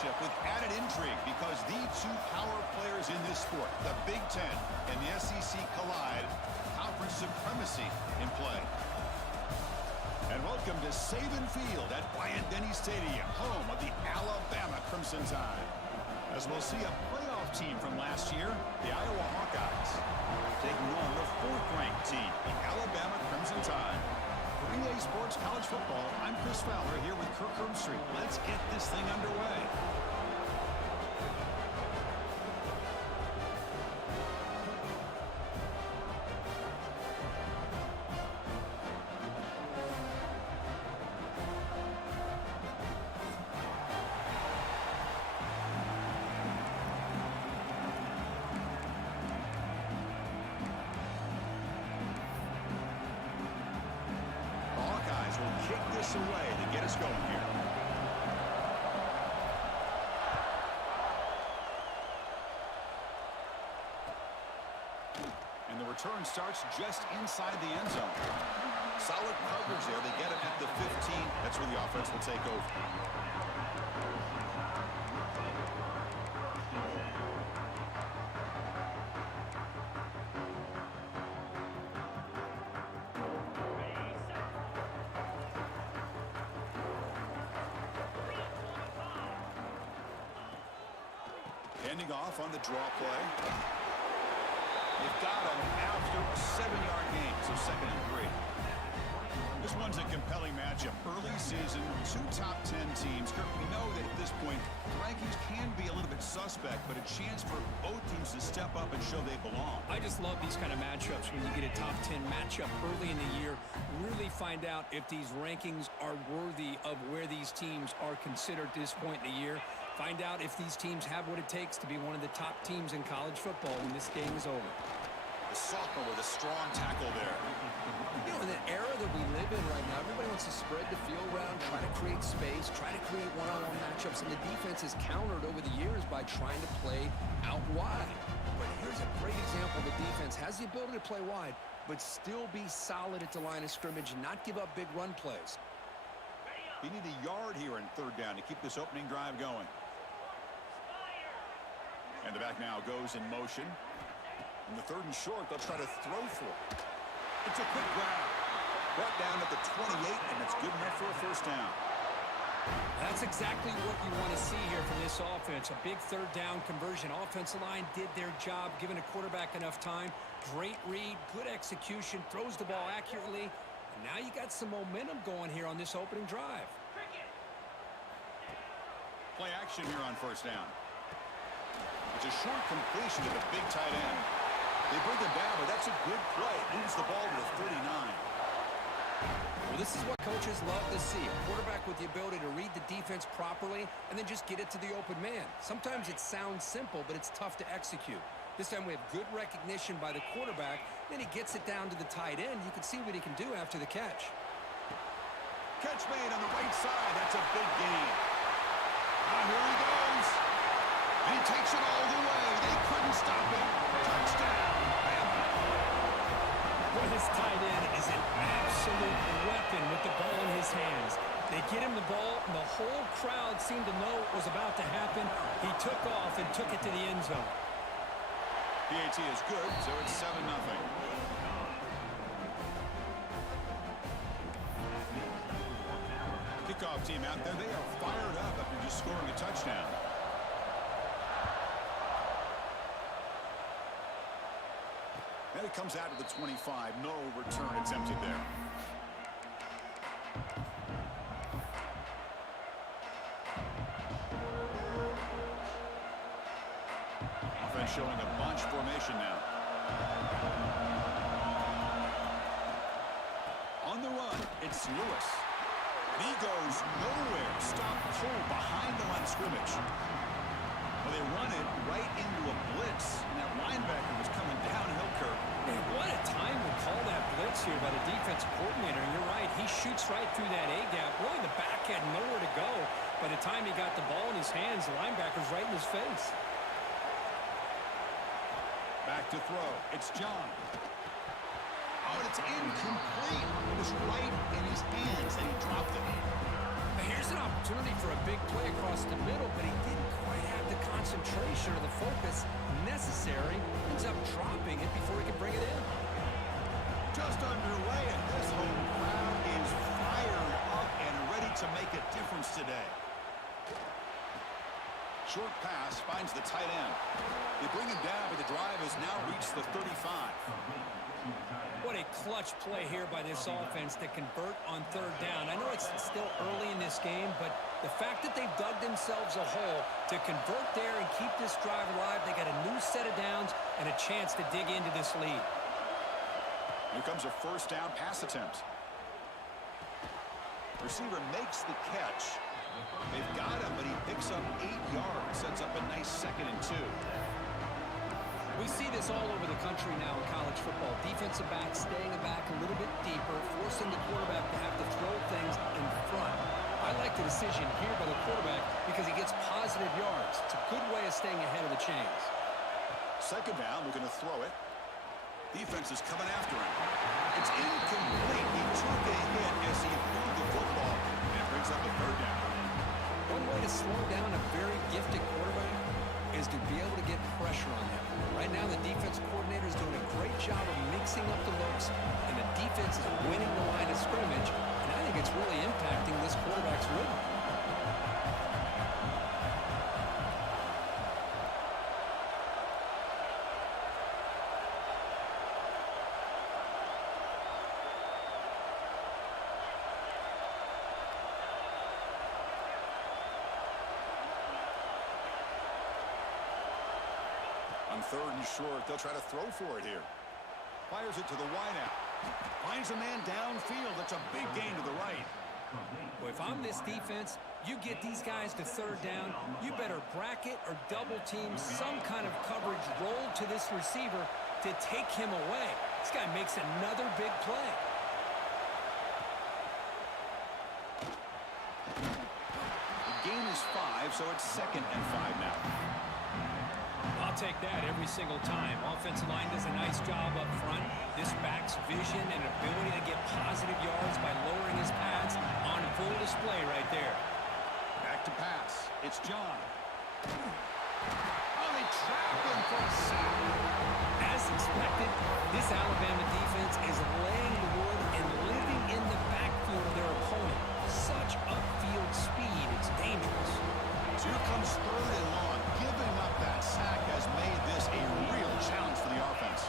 matchup with added intrigue because the two power players in this sport, the Big Ten and the SEC, collide. Conference supremacy in play. And welcome to Saban Field at Bryant-Denny Stadium, home of the Alabama Crimson Tide. As we'll see a playoff team from last year, the Iowa Hawkeyes, taking on the fourth-ranked team, the Alabama Crimson Tide. For EA Sports College Football, I'm Chris Fowler here with Kirk Herbstreit. Let's get this thing underway. Will kick this away to get us going here. And the return starts just inside the end zone. Solid coverage there. They get it at the 15. That's where the offense will take over. Ending off on the draw play. They've got him after a 7-yard gain, so 2nd and 3. This one's a compelling matchup. Early season, two top 10 teams. Kirk, we know that at this point, rankings can be a little bit suspect, but a chance for both teams to step up and show they belong. I just love these kind of matchups when you get a top 10 matchup early in the year. Really find out if these rankings are worthy of where these teams are considered at this point in the year. Find out if these teams have what it takes to be one of the top teams in college football when this game is over. The sophomore with a strong tackle there. You know, in the era that we live in right now, everybody wants to spread the field around, try to create space, try to create one-on-one matchups, and the defense has countered over the years by trying to play out wide. But here's a great example. The defense has the ability to play wide, but still be solid at the line of scrimmage and not give up big run plays. You need a yard here in 3rd down to keep this opening drive going. And the back now goes in motion. In the 3rd and short, they'll try to throw for it. It's a quick grab. Brought down at the 28, and it's good enough for a 1st down. That's exactly what you want to see here from this offense. A big 3rd down conversion. Offensive line did their job, giving a quarterback enough time. Great read, good execution, throws the ball accurately. And now you got some momentum going here on this opening drive. Play action here on 1st down. It's a short completion to the big tight end. They bring him down, but that's a good play. Moves the ball to the 39. Well, this is what coaches love to see. A quarterback with the ability to read the defense properly and then just get it to the open man. Sometimes it sounds simple, but it's tough to execute. This time we have good recognition by the quarterback. Then he gets it down to the tight end. You can see what he can do after the catch. Catch made on the right side. That's a big gain. Here he goes. And he takes it all the way. They couldn't stop him. Touchdown. Well, this tight end is an absolute weapon with the ball in his hands. They get him the ball, and the whole crowd seemed to know what was about to happen. He took off and took it to the end zone. PAT is good, so it's 7-0. Kickoff team out there. They are fired up after just scoring a touchdown. And it comes out of the 25. No return attempted there. Offense showing a bunch formation now. On the run, it's Lewis. And he goes nowhere. Stop pull behind the line of scrimmage. Well, they run it right into a blitz, and that linebacker was coming downhill, Kirk. Man, what a time to call that blitz here by the defensive coordinator. And you're right, he shoots right through that A-gap. Really, the back had nowhere to go. By the time he got the ball in his hands, the linebacker's right in his face. Back to throw. It's John. Oh, and it's incomplete. It was right in his hands, and he dropped it. Here's an opportunity for a big play across the middle, but he didn't quite have the concentration or the focus necessary. Ends up dropping it before he can bring it in. Just underway, and this home crowd is fired up and ready to make a difference today. Short pass finds the tight end. They bring him down, but the drive has now reached the 35. What a clutch play here by this offense to convert on third down. I know it's still early in this game, but the fact that they've dug themselves a hole to convert there and keep this drive alive, they got a new set of downs and a chance to dig into this lead. Here comes a first down pass attempt. Receiver makes the catch. They've got him, but he picks up 8 yards, sets up a nice 2nd and 2. We see this all over the country now in college football. Defensive backs staying back a little bit deeper, forcing the quarterback to have to throw things in front. I like the decision here by the quarterback because he gets positive yards. It's a good way of staying ahead of the chains. 2nd down, we're going to throw it. Defense is coming after him. It's incomplete. He took a hit as he threw the football, and it brings up a 3rd down. One way to slow down a very gifted quarterback is to be able to get pressure on him. Right now, the defensive coordinator is doing a great job of mixing up the looks, and the defense is winning the line of scrimmage, and I think it's really impacting this quarterback's rhythm. On 3rd and short, they'll try to throw for it here. Fires it to the wideout. Finds a man downfield. That's a big gain to the right. Well, if I'm this defense, you get these guys to 3rd down, you better bracket or double team some kind of coverage roll to this receiver to take him away. This guy makes another big play. The gain is 5, so it's 2nd and 5 now. I'll take that every single time. Offensive line does a nice job up front. This back's vision and ability to get positive yards by lowering his pads on full display right there. Back to pass. It's John. Oh, they trap him for a sack. As expected, this Alabama defense is laying the wood and living in the backfield of their opponent. Such upfield speed, it's dangerous. So here comes 3rd and long. Giving up that sack has made this a real challenge for the offense.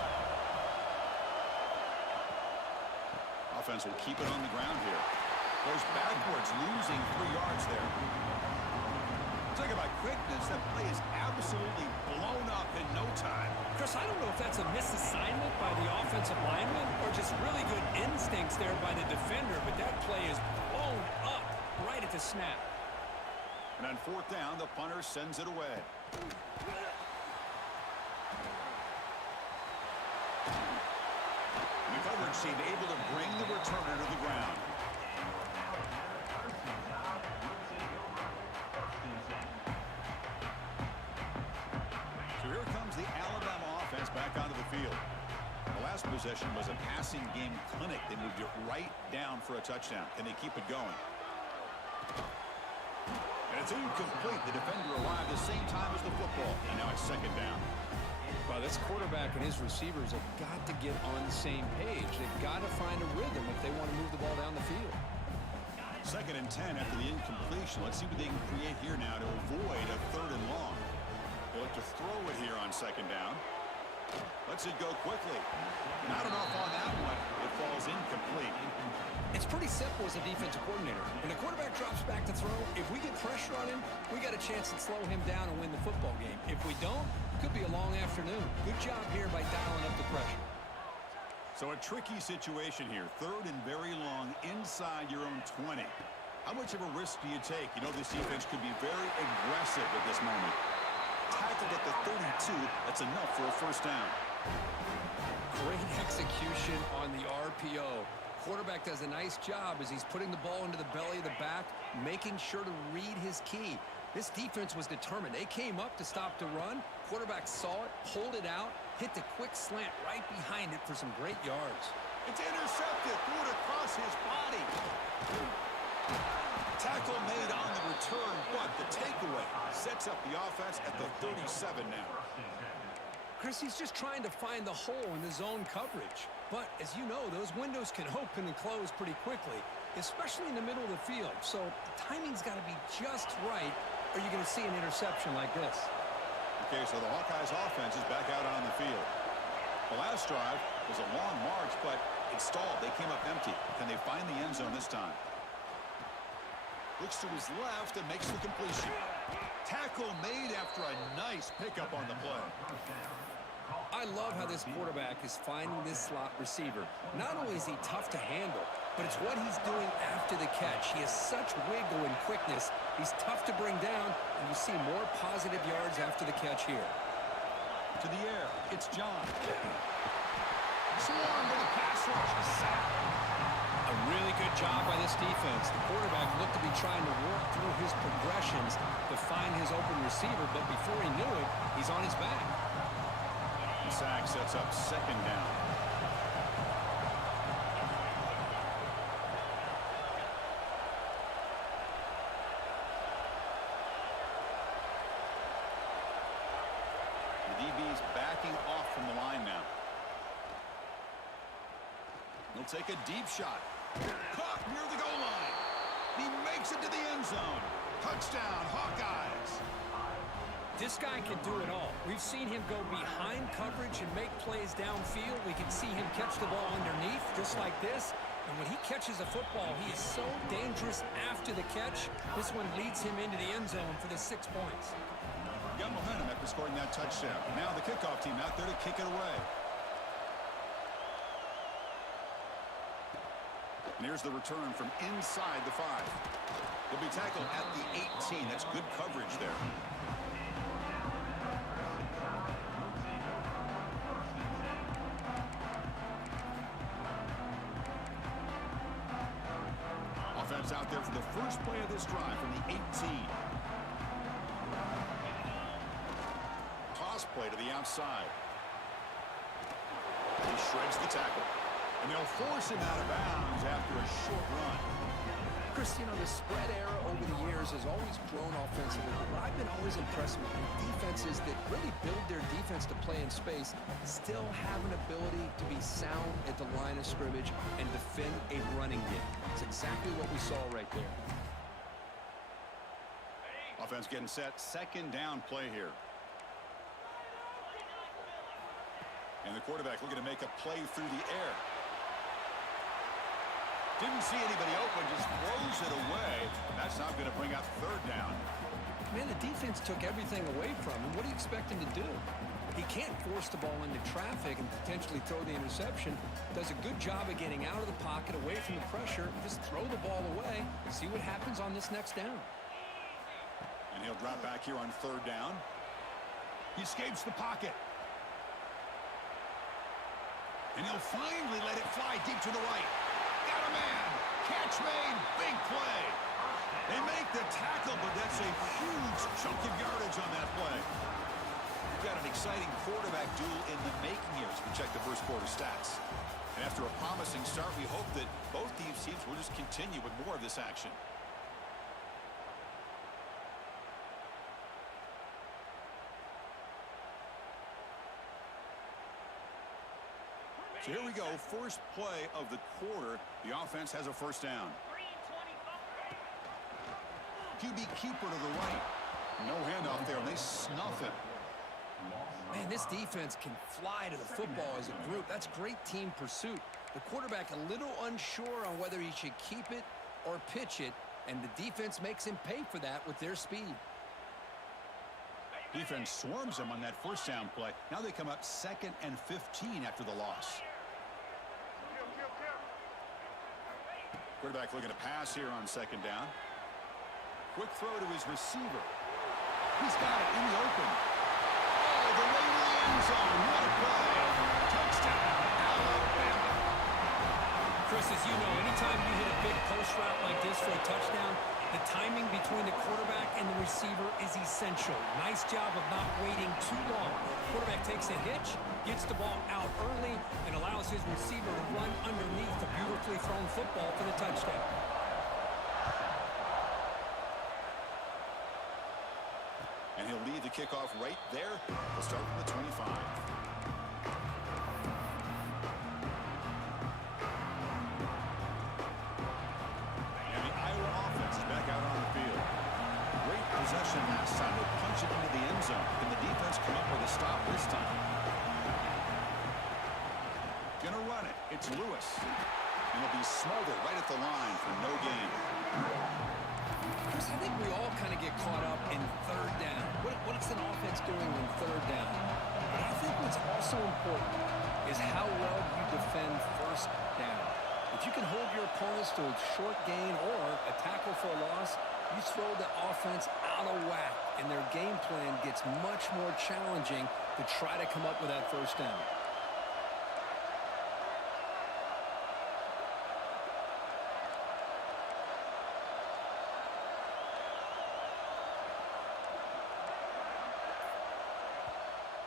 Offense will keep it on the ground here. Goes backwards, losing 3 yards there. Talking about quickness, that play is absolutely blown up in no time. Chris, I don't know if that's a misassignment by the offensive lineman or just really good instincts there by the defender, but that play is blown up right at the snap. And on 4th down, the punter sends it away. The coverage seemed able to bring the returner to the ground. So here comes the Alabama offense back onto the field. The last possession was a passing game clinic. They moved it right down for a touchdown. Can they keep it going? And it's incomplete. The defender arrived the same time as the football. And now it's 2nd down. Well, this quarterback and his receivers have got to get on the same page. They've got to find a rhythm if they want to move the ball down the field. 2nd and 10 after the incompletion. Let's see what they can create here now to avoid a 3rd and long. They look to throw it here on 2nd down. Lets it go quickly. Not enough on that one. It falls incomplete. It's pretty simple as a defensive coordinator. When the quarterback drops back to throw, if we get pressure on him, we got a chance to slow him down and win the football game. If we don't, it could be a long afternoon. Good job here by dialing up the pressure. So a tricky situation here. 3rd and very long inside your own 20. How much of a risk do you take? You know this defense could be very aggressive at this moment. Tackled at the 32. That's enough for a 1st down. Great execution on the RPO. Quarterback does a nice job as he's putting the ball into the belly of the back, making sure to read his key. This defense was determined. They came up to stop the run. Quarterback saw it, pulled it out, hit the quick slant right behind it for some great yards. It's intercepted. Threw it across his body. Tackle made on the return, the takeaway. Sets up the offense at the 37 now. Chris, he's just trying to find the hole in the zone coverage. But as you know, those windows can open and close pretty quickly, especially in the middle of the field. So the timing's got to be just right, or you're going to see an interception like this. Okay, so the Hawkeyes offense is back out on the field. The last drive was a long march, but it stalled. They came up empty. Can they find the end zone this time? Looks to his left and makes the completion. Tackle made after a nice pickup on the play. I love how this quarterback is finding this slot receiver. Not only is he tough to handle, but it's what he's doing after the catch. He has such wiggle and quickness. He's tough to bring down, and you see more positive yards after the catch here. To the air, it's John. Swarm with a pass rush, a sack. A really good job by this defense. The quarterback looked to be trying to work through his progressions to find his open receiver, but before he knew it, he's on his back. The sack sets up second down. The DB's backing off from the line now. He'll take a deep shot. Caught near the goal line. He makes it to the end zone. Touchdown, Hawkeyes. This guy can do it all. We've seen him go behind coverage and make plays downfield. We can see him catch the ball underneath, just like this. And when he catches a football, he is so dangerous after the catch. This one leads him into the end zone for the 6 points. Got momentum after scoring that touchdown. Now the kickoff team out there to kick it away. And here's the return from inside the 5. He'll be tackled at the 18. That's good coverage there. Offense out there for the first play of this drive from the 18. Toss play to the outside. He shreds the tackle. And they'll force him out of bounds after a short run. Chris, you know, the spread era over the years has always grown offensively, but I've been always impressed with defenses that really build their defense to play in space, still have an ability to be sound at the line of scrimmage and defend a running game. It's exactly what we saw right there. Offense getting set. Second down play here. And the quarterback looking to make a play through the air. Didn't see anybody open, just throws it away. That's not going to bring up third down. Man, the defense took everything away from him. What do you expect him to do? He can't force the ball into traffic and potentially throw the interception. Does a good job of getting out of the pocket, away from the pressure, and just throw the ball away. See what happens on this next down. And he'll drop back here on third down. He escapes the pocket. And he'll finally let it fly deep to the right. Got a man. Catch made. Big play. They make the tackle, but that's a huge chunk of yardage on that play. We've got an exciting quarterback duel in the making here as we check the first quarter stats. And after a promising start, we hope that both these teams will just continue with more of this action. So here we go, first play of the quarter. The offense has a first down. QB keeper to the right. No handoff there, and they snuff it. Man, this defense can fly to the football as a group. That's great team pursuit. The quarterback a little unsure on whether he should keep it or pitch it, and the defense makes him pay for that with their speed. Defense swarms him on that first down play. Now they come up 2nd and 15 after the loss. Quarterback looking to pass here on second down. Quick throw to his receiver. He's got it in the open. Oh, the way to the end zone. What a play. Touchdown, Alabama. Chris, as you know, anytime you hit a big post route like this for a touchdown, the timing between the quarterback and the receiver is essential. Nice job of not waiting too long. Quarterback takes a hitch, gets the ball out early, and allows his receiver to run underneath the beautifully thrown football for the touchdown. kick off right there. We'll start from the 25. And the Iowa offense is back out on the field. Great possession last time. They punch it into the end zone. Can the defense come up with a stop this time? Gonna run it. It's Lewis. And he'll be smothered right at the line for no gain. Chris, I think we all kind of get caught up in third down. What's an offense doing on third down? But I think what's also important is how well you defend first down. If you can hold your opponents to a short gain or a tackle for a loss, you throw the offense out of whack, and their game plan gets much more challenging to try to come up with that first down.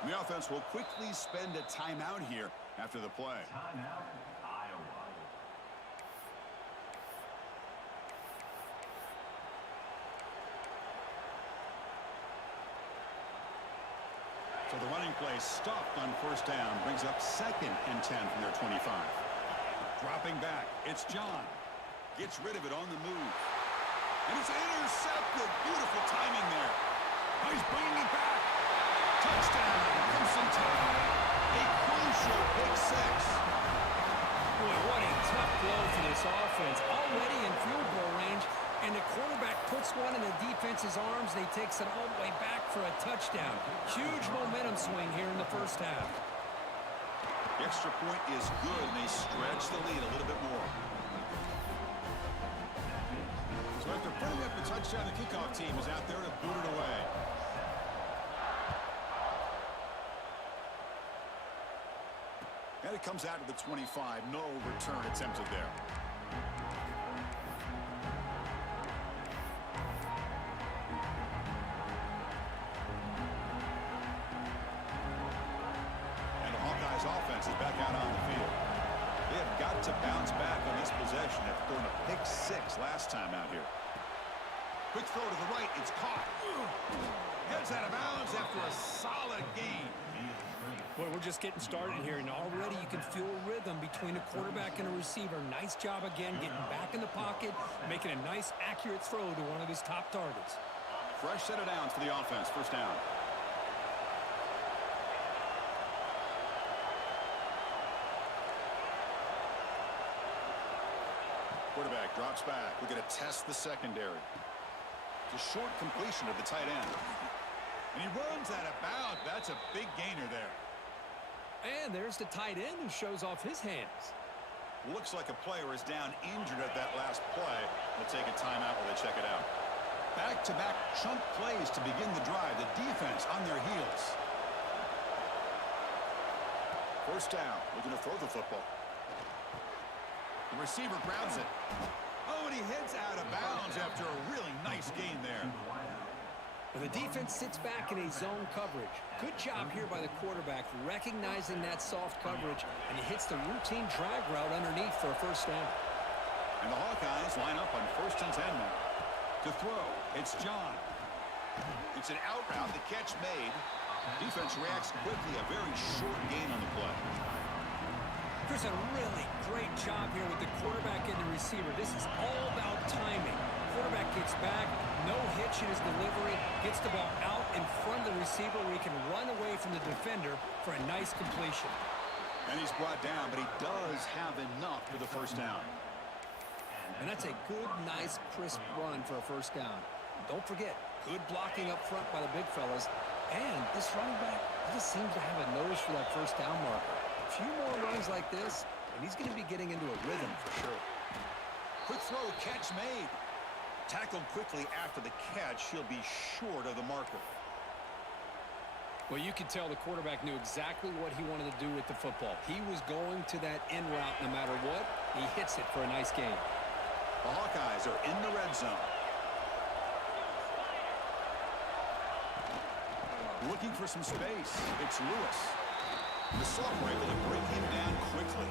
The offense will quickly spend a timeout here after the play. Timeout, Iowa. So the running play stopped on first down. Brings up 2nd and 10 from their 25. Dropping back. It's John. Gets rid of it on the move. And it's intercepted. Beautiful timing there. Oh, he's bringing it back. Touchdown. Crimson Tide. A crucial pick 6. Boy, what a tough blow for this offense. Already in field goal range, and the quarterback puts one in the defense's arms, and he takes it all the way back for a touchdown. Huge momentum swing here in the first half. The extra point is good, and they stretch the lead a little bit more. So after putting up the touchdown, the kickoff team is out there to boot it away. And it comes out to the 25. No return attempted there. And the Hawkeyes offense is back out on the field. They have got to bounce back on this possession after throwing a pick 6 last time out here. Quick throw to the right. It's caught. Heads out of bounds after a solid gain. Boy, we're just getting started here, and already you can feel a rhythm between a quarterback and a receiver. Nice job again getting back in the pocket, making a nice, accurate throw to one of his top targets. Fresh set of downs for the offense. First down. Quarterback drops back. We're going to test the secondary. It's a short completion of the tight end. And he runs out of bounds. That's a big gainer there. And there's the tight end who shows off his hands. Looks like a player is down injured at that last play. They'll take a timeout while they check it out. Back-to-back chunk plays to begin the drive. The defense on their heels. First down. Looking to throw the football. The receiver grabs it. Oh, and he hits out of bounds after a really nice gain there. The defense sits back in a zone coverage. Good job here by the quarterback, recognizing that soft coverage, and he hits the routine drag route underneath for a first down. And the Hawkeyes line up on 1st and 10 now. To throw, it's John. It's an out route, the catch made. Defense reacts quickly, a very short gain on the play. There's a really great job here with the quarterback and the receiver. This is all about timing. Quarterback gets back, no hitch in his delivery, gets the ball out in front of the receiver where he can run away from the defender for a nice completion. And he's brought down, but he does have enough for the first down. And that's a good, nice, crisp run for a first down. Don't forget, good blocking up front by the big fellas. And this running back just seems to have a nose for that first down marker. A few more runs like this, and he's going to be getting into a rhythm for sure. Quick throw, catch made. Tackled quickly after the catch. He'll be short of the marker. Well, you could tell the quarterback knew exactly what he wanted to do with the football. He was going to that in route no matter what. He hits it for a nice gain. The Hawkeyes are in the red zone. Looking for some space. It's Lewis. The sophomore able to break him down quickly.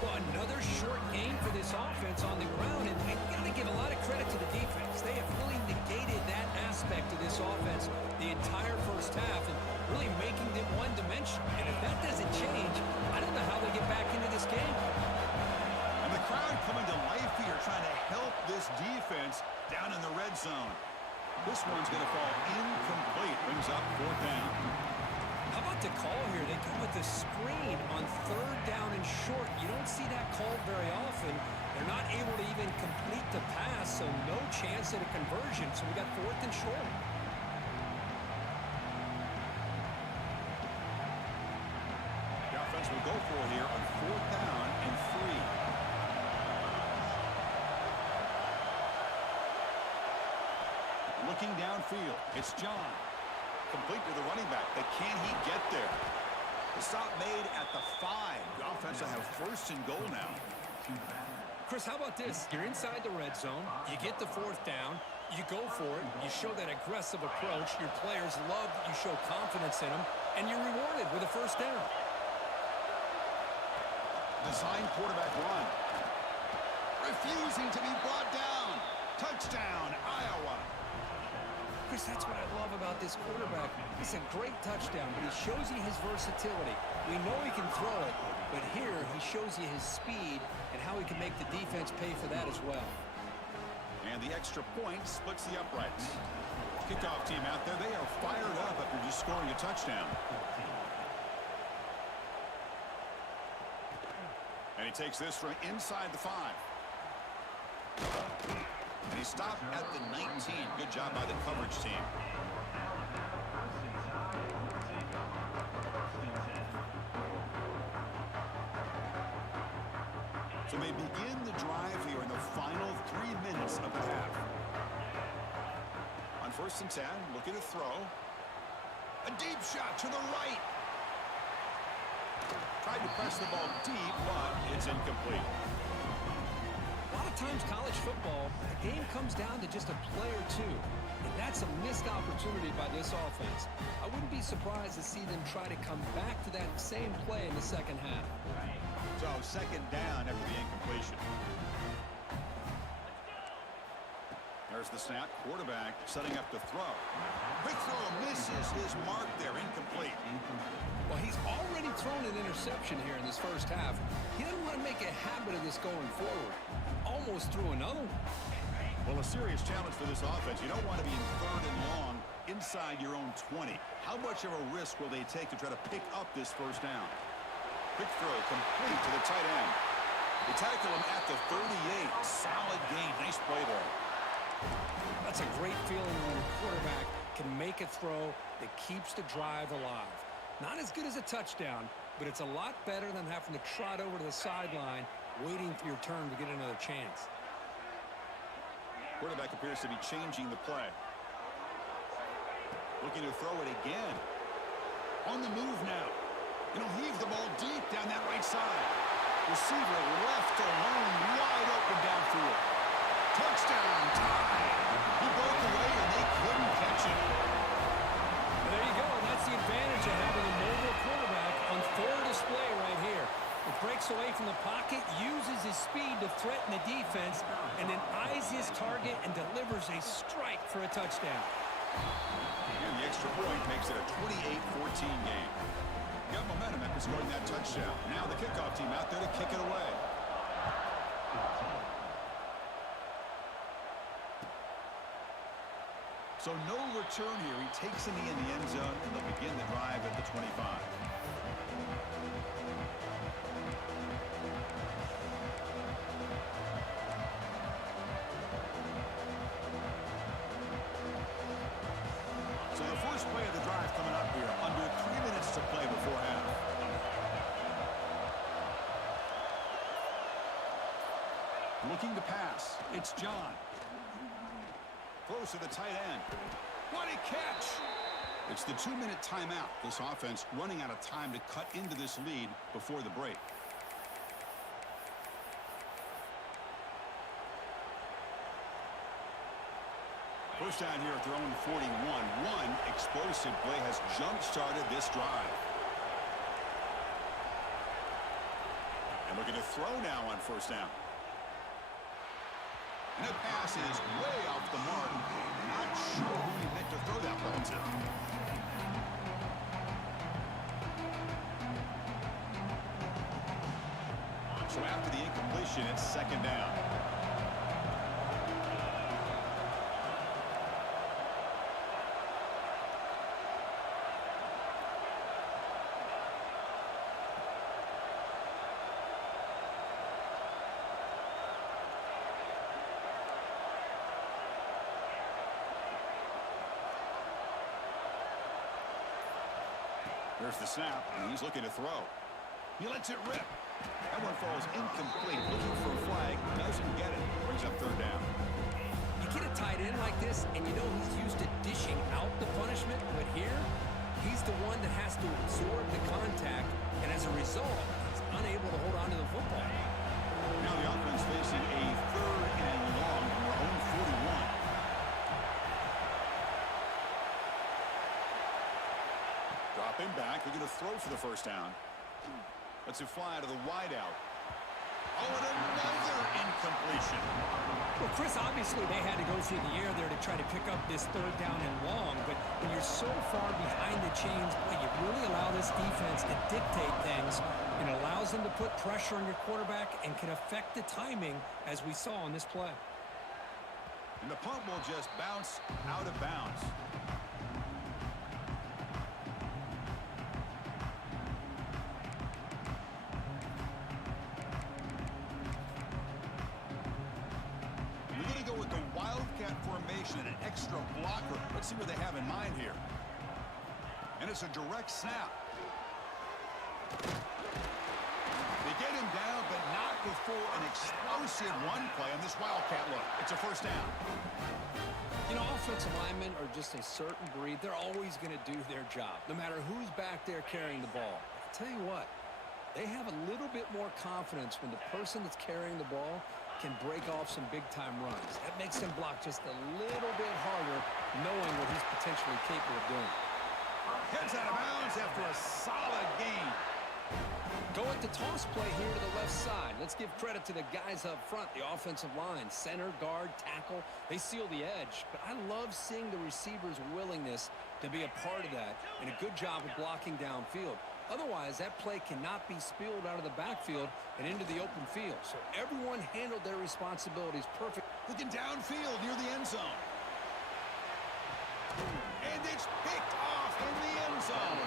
Well, another short gain for this offense on the ground, and I got to give a lot of credit to the defense. They have really negated that aspect of this offense the entire defense down in the red zone. This one's going to fall incomplete. Brings up 4th down. How about the call here? They go with the screen on 3rd down and short. You don't see that called very often. They're not able to even complete the pass, so no chance at a conversion. So we got 4th and short. The offense will go for it here on 4th down and 3. Looking downfield, it's John. Complete to the running back, but can he get there? The stop made at the 5. The offense will have 1st and goal now. Chris, how about this? You're inside the red zone. You get the 4th down. You go for it. You show that aggressive approach. Your players love that you show confidence in them, and you're rewarded with a 1st down. Design quarterback run. Refusing to be brought down. Touchdown, Iowa. Chris, that's what I love about this quarterback. It's a great touchdown, but he shows you his versatility. We know he can throw it, but here he shows you his speed and how he can make the defense pay for that as well. And the extra point splits the uprights. Kickoff team out there, they are fired up after just scoring a touchdown. And he takes this from inside the 5. And he stopped at the 19. Good job by the coverage team. So they begin the drive here in the final 3 minutes of the half. On 1st and 10, looking to throw. A deep shot to the right. Tried to press the ball deep, but it's incomplete. A lot of times college football, the game comes down to just a play or two. And that's a missed opportunity by this offense. I wouldn't be surprised to see them try to come back to that same play in the 2nd half. So 2nd down after the incompletion. There's the snap. Quarterback setting up to throw. Quick throw misses his mark there. Incomplete. Well, he's already thrown an interception here in this 1st half. He doesn't want to make a habit of this going forward. Almost threw another one. Well, a serious challenge for this offense. You don't want to be in 3rd and long inside your own 20. How much of a risk will they take to try to pick up this 1st down? Quick throw complete to the tight end. They tackle him at the 38. Solid gain. Nice play there. That's a great feeling when a quarterback can make a throw that keeps the drive alive. Not as good as a touchdown, but it's a lot better than having to trot over to the sideline waiting for your turn to get another chance. Quarterback appears to be changing the play. Looking to throw it again. On the move now. And he'll heave the ball deep down that right side. Receiver left alone, wide open downfield. Touchdown, Tide. He broke away and they couldn't catch it. There you go. That's the advantage of having a mobile quarterback on full display right here. It breaks away from the pocket, uses his speed to threaten the defense, and then eyes his target and delivers a strike for a touchdown. And the extra point makes it a 28-14 game. Got momentum after scoring that touchdown. Now the kickoff team out there to kick it away. So no return here. He takes in the end zone, and they'll begin the drive at the 25. So the first play of the drive coming up here. Under 3 minutes to play before half. Looking to pass. It's John. Close to the tight end. What a catch! It's the 2-minute timeout. This offense running out of time to cut into this lead before the break. First down here at their own 41. One explosive play has jump-started this drive. And looking to throw now on first down. And that pass is way off the mark. Not sure who he meant to throw that ball to. So after the incompletion, it's second down. There's the snap, and he's looking to throw. He lets it rip. That one falls incomplete. Looking for a flag. Doesn't get it. Brings up third down. You get a tight end like this, and you know he's used to dishing out the punishment, but here, he's the one that has to absorb the contact, and as a result, he's unable to hold on to the football. Now the offense facing a third and long from their own 41. Dropping back, they're going to throw for the first down. Lets it fly to the wideout. Oh, and another incompletion. Well, Chris, obviously they had to go through the air there to try to pick up this third down and long, but when you're so far behind the chains, boy, you really allow this defense to dictate things. It allows them to put pressure on your quarterback and can affect the timing, as we saw on this play. And the punt will just bounce out of bounds. An extra blocker. Let's see what they have in mind here. And it's a direct snap. They get him down, but not before an explosive run play on this Wildcat look. It's a first down. You know, offensive linemen are just a certain breed. They're always going to do their job, no matter who's back there carrying the ball. I'll tell you what, they have a little bit more confidence when the person that's carrying the ball can break off some big-time runs. That makes him block just a little bit harder, knowing what he's potentially capable of doing. Heads out of bounds after a solid gain. Go at the toss play here to the left side. Let's give credit to the guys up front, the offensive line, center, guard, tackle. They seal the edge. But I love seeing the receiver's willingness to be a part of that and a good job of blocking downfield. Otherwise, that play cannot be spilled out of the backfield and into the open field. So everyone handled their responsibilities perfect. Looking downfield near the end zone. And it's picked off in the end zone.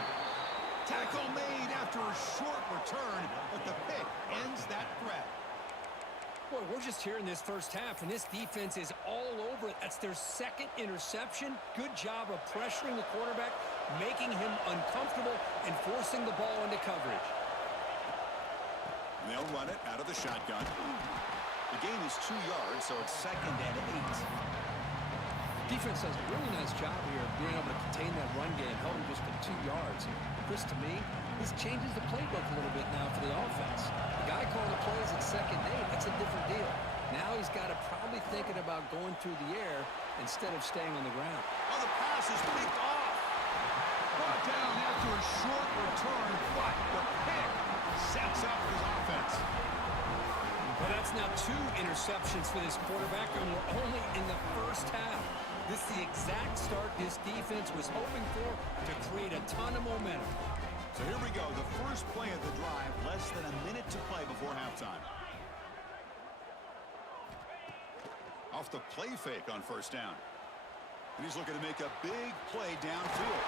Tackle made after a short return, but the pick ends that threat. Boy, we're just here in this first half, and this defense is all over it. That's their second interception. Good job of pressuring the quarterback, making him uncomfortable, and forcing the ball into coverage. And they'll run it out of the shotgun. The gain is 2 yards, so it's 2nd and 8. Defense does a really nice job here of being able to contain that run game, held him just to 2 yards. Chris, to me, this changes the playbook a little bit now for the offense. The guy calling the plays at 2nd and 8, that's a different deal. Now he's got to probably thinking about going through the air instead of staying on the ground. Oh, the pass is picked off. Brought down after a short return, but the pick sets up his offense. Well, that's now 2 interceptions for this quarterback, and we're only in the first half. This is the exact start this defense was hoping for to create a ton of momentum. So here we go, the first play of the drive, less than a minute to play before halftime. Off the play fake on first down. And he's looking to make a big play downfield.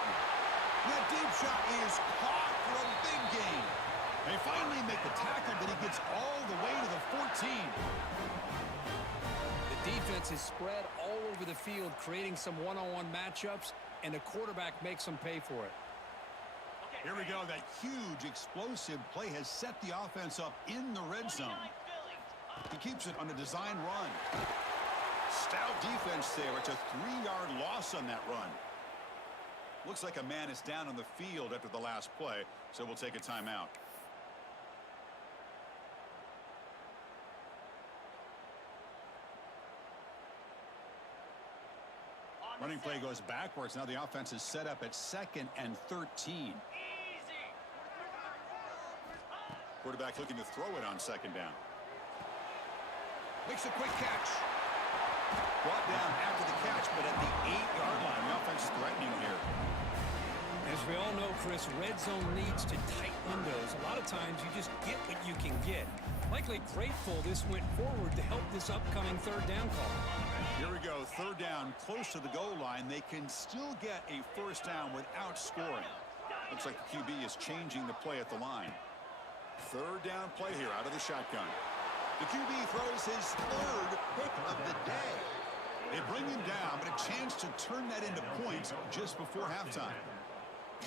That deep shot is caught for a big gain. They finally make the tackle, but he gets all the way to the 14. The defense is spread all over the field, creating some one-on-one matchups, and the quarterback makes them pay for it. Here we go. That huge explosive play has set the offense up in the red zone. He keeps it on a design run. Stout defense there. It's a 3-yard loss on that run. Looks like a man is down on the field after the last play, so we'll take a timeout. Running play goes backwards. Now the offense is set up at 2nd and 13. Quarterback looking to throw it on 2nd down. Makes a quick catch. Brought down after the catch, but at the 8-yard line. The offense threatening here. As we all know, Chris, red zone leads to tight windows. A lot of times you just get what you can get. Likely grateful this went forward to help this upcoming third down call. Here we go, 3rd down, close to the goal line. They can still get a first down without scoring. Looks like the QB is changing the play at the line. 3rd down play here out of the shotgun. The QB throws his 3rd pick of the day. They bring him down, but a chance to turn that into points just before halftime.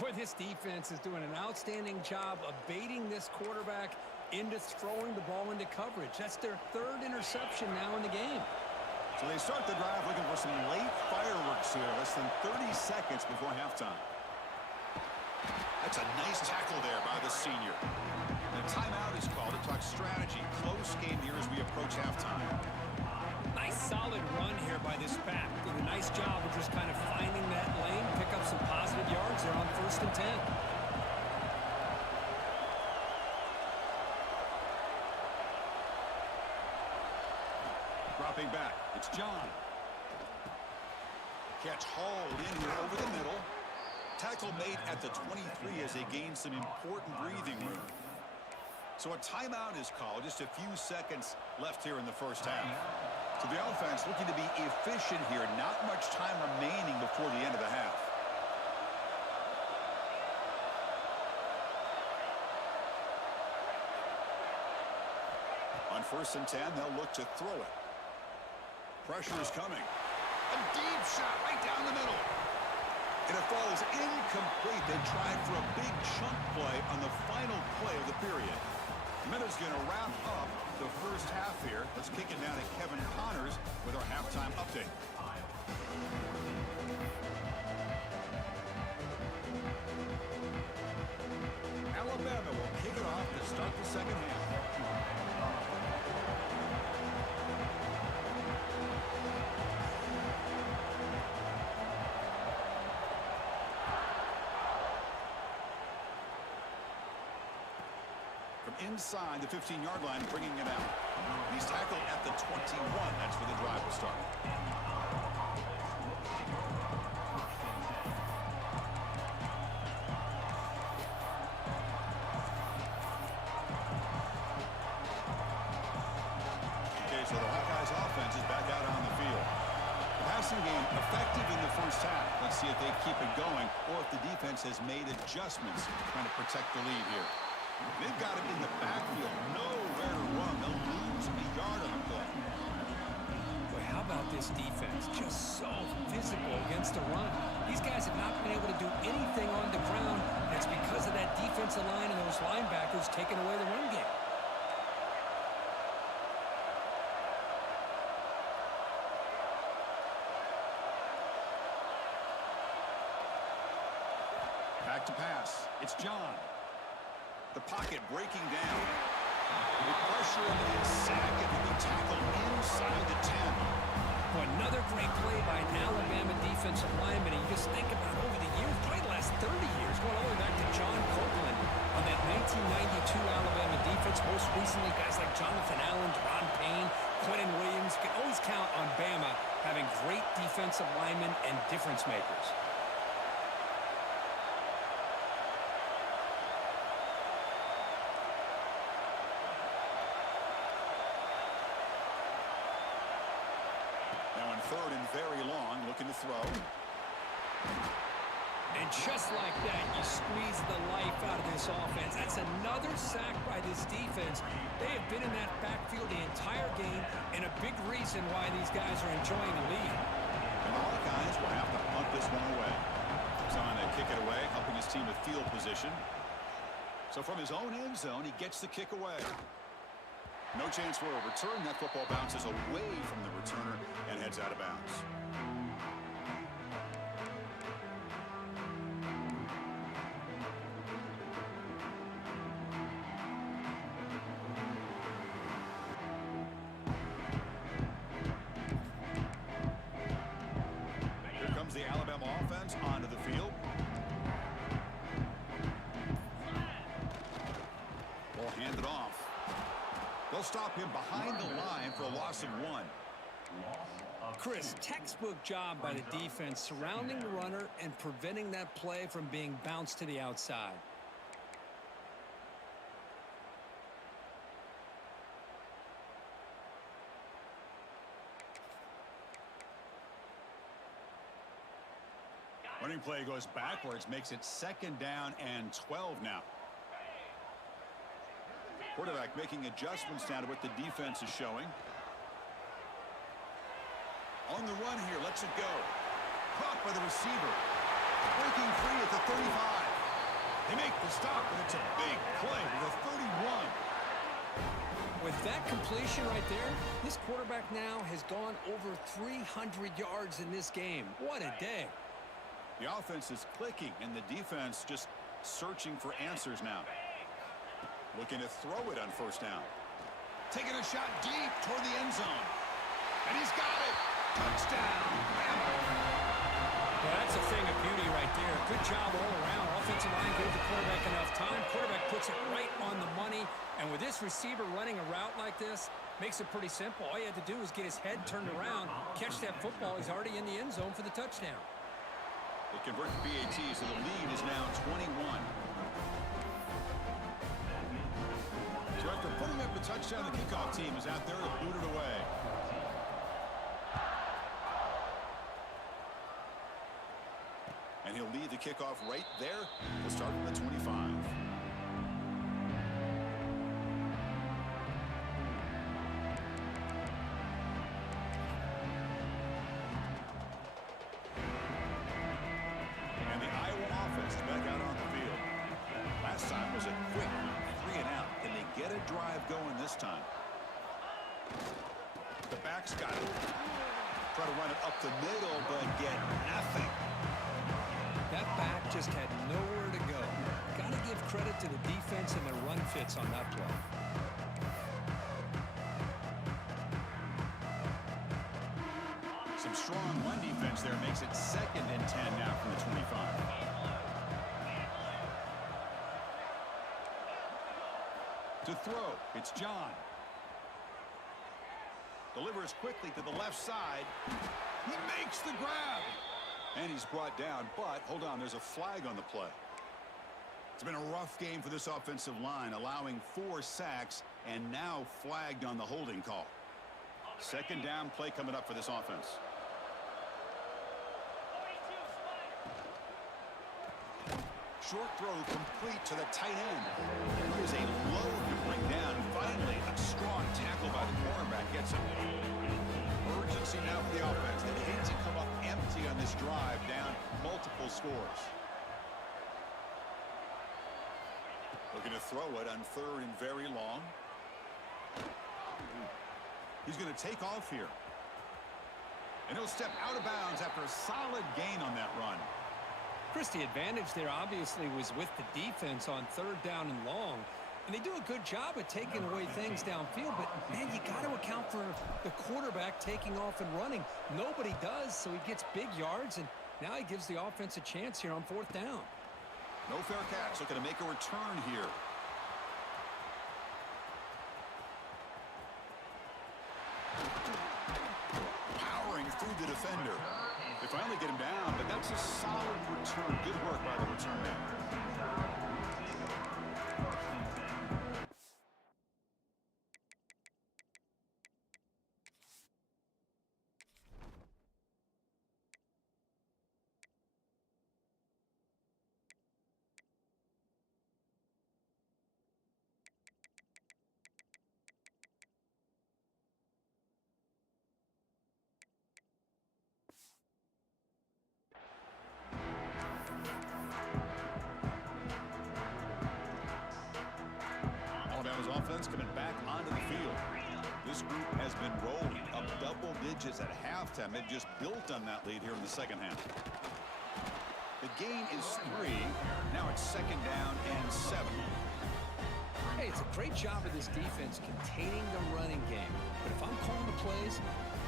Boy, this defense is doing an outstanding job of baiting this quarterback into throwing the ball into coverage. That's their third interception now in the game. So they start the drive looking for some late fireworks here, less than 30 seconds before halftime. That's a nice tackle there by the senior. And a timeout is called to talk strategy. Close game here as we approach halftime. Nice solid run here by this back. Did a nice job of just kind of finding that lane, pick up some positive yards there on 1st and 10. Dropping back, it's John. Catch hauled in here over the middle. Tackle made at the 23 as they gain some important breathing room. So a timeout is called. Just a few seconds left here in the first half. So the offense looking to be efficient here. Not much time remaining before the end of the half. On 1st and 10, they'll look to throw it. Pressure is coming. A deep shot right down the middle. And it falls incomplete. They tried for a big chunk play on the final play of the period. Minutes going to wrap up the first half here. Let's kick it down to Kevin Connors with our halftime update. Alabama will kick it off to start the second half. Inside the 15-yard line, bringing it out. He's tackled at the 21. That's where the drive will start. Okay, so the Hawkeyes offense is back out on the field. The passing game effective in the first half. Let's see if they keep it going or if the defense has made adjustments trying to protect the lead here. They've got him in the backfield. Nowhere to run. They'll lose a yard on the play. Boy, how about this defense? Just so physical against the run. These guys have not been able to do anything on the ground. That's because of that defensive line and those linebackers taking away the run game. Back to pass. It's John. The pocket breaking down. The pressure and the sack and the tackle inside the 10. Well, another great play by an Alabama defensive lineman. And you just think about over the years, probably the last 30 years, going all the way back to John Copeland on that 1992 Alabama defense. Most recently, guys like Jonathan Allen, Deron Payne, Quentin Williams. You can always count on Bama having great defensive linemen and difference makers. Now on 3rd and very long, looking to throw. And just like that, you squeeze the life out of this offense. That's another sack by this defense. They have been in that backfield the entire game, and a big reason why these guys are enjoying the lead. And the Hawkeyes will have to punt this one away. Trying to kick it away, helping his team with field position. So from his own end zone, he gets the kick away. No chance for a return. That football bounces away from the returner and heads out of bounds. Here comes the Alabama offense onto the field. Ball handed off. They'll stop him behind the line for a loss of 1. Chris, textbook job by the defense surrounding the runner and preventing that play from being bounced to the outside. Running play goes backwards, makes it 2nd down and 12 now. Quarterback making adjustments down to what the defense is showing. On the run here, lets it go. Caught by the receiver. Breaking free at the 35. They make the stop, and it's a big play to the 31. With that completion right there, this quarterback now has gone over 300 yards in this game. What a day. The offense is clicking, and the defense just searching for answers now. Looking to throw it on first down. Taking a shot deep toward the end zone. And he's got it. Touchdown. Well, that's a thing of beauty right there. Good job all around. Offensive line gave the quarterback enough time. Quarterback puts it right on the money. And with this receiver running a route like this, makes it pretty simple. All you had to do was get his head turned around, catch that football. He's already in the end zone for the touchdown. They convert to BAT, so the lead is now 21. So after putting up the touchdown, the kickoff team is out there to boot it away. And he'll lead the kickoff right there. We'll start from the 25. And the Iowa offense is back out on the field. Last time was a quick 3 and out. Can they get a drive going this time? The back's got it. Try to run it up the middle, but get nothing. That back just had nowhere to go. Got to give credit to the defense and their run fits on that play. Some strong run defense there makes it 2nd and 10 now from the 25. To throw, it's John. Delivers quickly to the left side. He makes the grab. And he's brought down, but hold on, there's a flag on the play. It's been a rough game for this offensive line, allowing 4 sacks and now flagged on the holding call. 2nd down play coming up for this offense. Short throw complete to the tight end. There's a load to bring down. Finally, a strong tackle by the cornerback gets him. Urgency now for the offense. They hate to come up empty on this drive, down multiple scores. Looking to throw it on 3rd and very long. He's going to take off here. And he'll step out of bounds after a solid gain on that run. Chris, the advantage there obviously was with the defense on 3rd down and long. And they do a good job of taking away things downfield. But, man, you got to account for the quarterback taking off and running. Nobody does, so he gets big yards. And now he gives the offense a chance here on 4th down. No fair catch. Looking to make a return here. Powering through the defender. They finally get him down, but that's a solid return. Good work by the return man. Alabama's offense coming back onto the field. This group has been rolling up double digits at halftime. They've just built on that lead here in the 2nd half. The gain is 3. Now it's 2nd down and 7. Hey, it's a great job of this defense containing the running game. But if I'm calling the plays,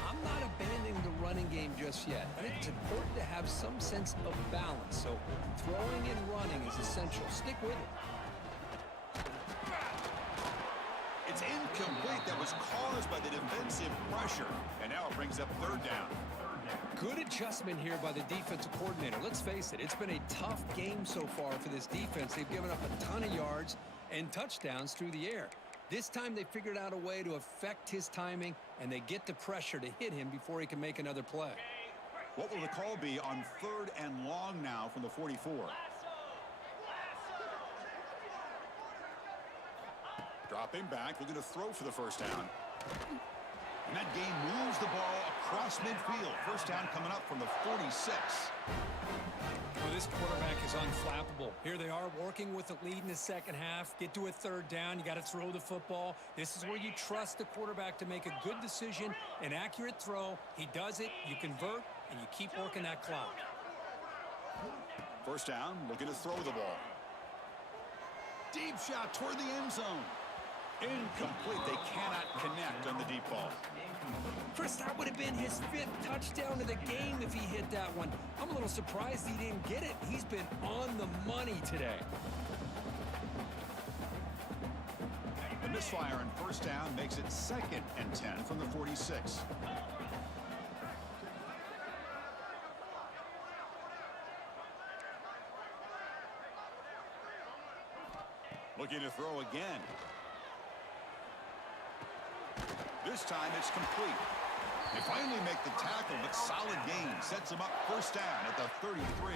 I'm not abandoning the running game just yet. I think it's important to have some sense of balance. So throwing and running is essential. Stick with it. It's incomplete. That was caused by the defensive pressure. And now it brings up 3rd down. Good adjustment here by the defensive coordinator. Let's face it, it's been a tough game so far for this defense. They've given up a ton of yards and touchdowns through the air. This time they figured out a way to affect his timing, and they get the pressure to hit him before he can make another play. What will the call be on 3rd and long now from the 44? Dropping back, looking to throw for the 1st down. And that game moves the ball across midfield. First down coming up from the 46. Well, this quarterback is unflappable. Here they are working with the lead in the second half. Get to a third down. You got to throw the football. This is where you trust the quarterback to make a good decision, an accurate throw. He does it, you convert, and you keep working that clock. First down, looking to throw the ball. Deep shot toward the end zone. Incomplete. They cannot connect on the deep ball. Chris, that would have been his 5th touchdown of the game if he hit that one. I'm a little surprised he didn't get it. He's been on the money today. The misfire on first down makes it 2nd and 10 from the 46. Looking to throw again. This time it's complete. They finally make the tackle, but solid gain sets them up first down at the 33.